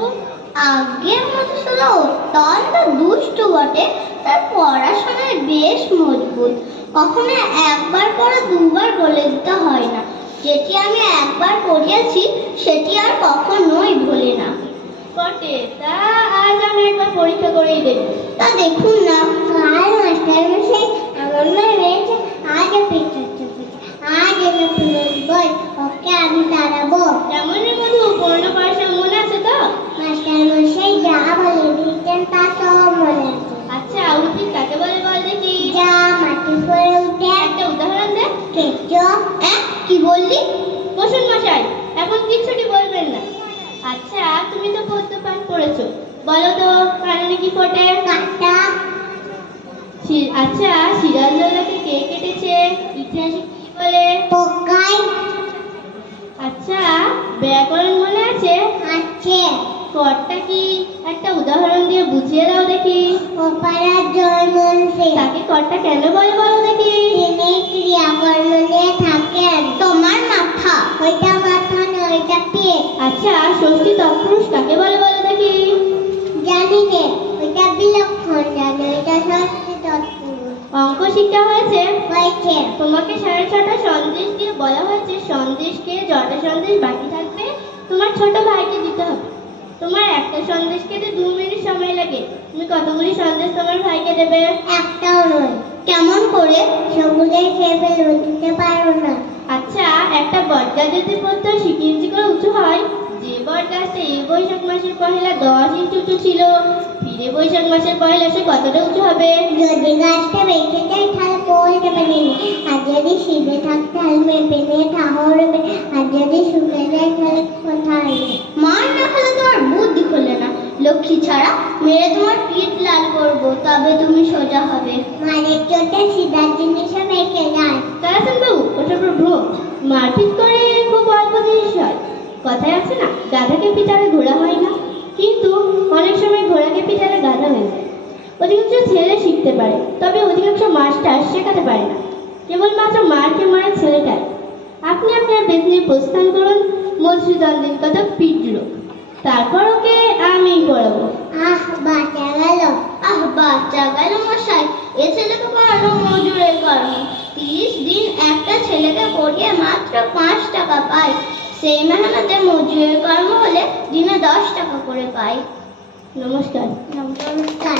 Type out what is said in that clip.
বাবু? আগের মতো ছিল অত্যন্ত দুষ্টু বটে, তার পড়াশোনায় বেশ মজবুত। কখনো একবার পড়া দুবার বলে দিতে হয় না। যেটি আমি একবার পড়িয়েছি সেটি আর কখনোই ভোলে না। বটে, তা আজ আমি একবার পরীক্ষা করেই দেখব। তা দেখুন না, কাল মাস্টার মশাই আমার মনে রয়েছে আজ বই ওকে আমি তাড়াবো। তেমনের মধু পূর্ণ পয়সা মনে আছে তো? মাস্টার মশাই যা বলে দিতেন তা সব মনে আছে। আচ্ছা, উঠি কাকে বলে বল দেখি? যা মাটি করে উঠে। একটা উদাহরণ দে। কেঁচো। কি বললি? বসুন মশাই, এখন কিচ্ছুটি বলবেন না। আচ্ছা, তুমি তো পদ্য পাঠ পড়েছো, বলো তো কাননে কি ফোটে? কাঁটা। আচ্ছা, সিরাজদৌল্লাকে কে কেটেছে? ইতিহাসে কি বলে? পোকাই। আচ্ছা, ব্যাকরণ মনে আছে? আছে। কর্তা কি? একটা উদাহরণ দিয়ে বুঝিয়ে দাও দেখি। অপারার জয়মনসে। তাকে কর্তা কেন বলে বলো দেখি? তিনি ক্রিয়াকর্ম নিয়ে থাকেন। তোমার মাথা। ওইটা মাথা না, ওইটা পেট। আচ্ছা, ষষ্ঠী তৎপুরুষ কাকে বলে বলো দেখি? জানি নে, ওইটা বিলক্ষণ জানি, ওইটা ষষ্ঠী তৎপুরুষ। অঙ্ক শিক্ষা হয়েছে? হয়েছে। তোমাকে 6:30 সন্দেশ দিয়ে বলা হয়েছে সন্দেশকে যটা সন্দেশ বাকি থাকবে তোমার ছোট ভাইকে দিতে হবে। তোমার একটা সন্দেশ খেতে 2 মিনিট সময় লাগে। তুমি কতগুলি সন্দেশ তোমার ভাইকে দেবে? একটাও নয়। কেমন করে? সবুজে খেয়ে ফেলবো, দিতে পারবো না। আচ্ছা, একটা বটগাছ যদি প্রত্যেক সিকি ইঞ্চি করে উঁচু হয়, যে বটগাছটা এই বৈশাখ মাসের পহেলা 10 ইঞ্চি উঁচু ছিল, ফিরে বৈশাখ মাসের পহেলা সে কতটা উঁচু হবে? যদি গাছটা বেঁচে যায় তাহলে বলতে পারি, আর যদি শীতে থাকে তাহলে মেপে নিয়ে ঠাহরবে, আর যদি শুকে যায় তাহলে কোথায়? মার না খেলে তোমার বুদ্ধি খোলে না। লক্ষ্মী ছাড়া মেরে তোমার পিঠ লাল করবো, তবে তুমি সোজা হবে। মায়ের চোটে সিধার জিনিসও মেখে যায়। তারাসন বাবু, ওটার উপর ভ্রম। মারপিট করে খুব অল্প জিনিস হয়। কথায় আছে না, গাধাকে পিটালে ঘোড়া হয় না, কিন্তু অনেক সময় ঘোড়াকে পিটালে গাধা হয়ে যায়। অধিকাংশ ছেলে শিখতে পারে, তবে অধিকাংশ মাস্টার শেখাতে পারে না। কেবলমাত্র মারকে মারে ছেলেটাই। আপনি আপনার বেদ নিয়ে প্রস্থান করুন, মধুসূদন দিন কত পিটল, তারপর ওকে আমি পড়াবো। বাঁচা গেল। বাঁচা গেল মশাই। এ ছেলেকে পড়ানো মজুরের কর্ম। 30 দিন একটা ছেলেকে পড়িয়ে মাত্র 5 টাকা পাই। সেই মেহনতে মজুরের কর্ম হলে দিনে 10 টাকা করে পাই। নমস্কার। নমস্কার।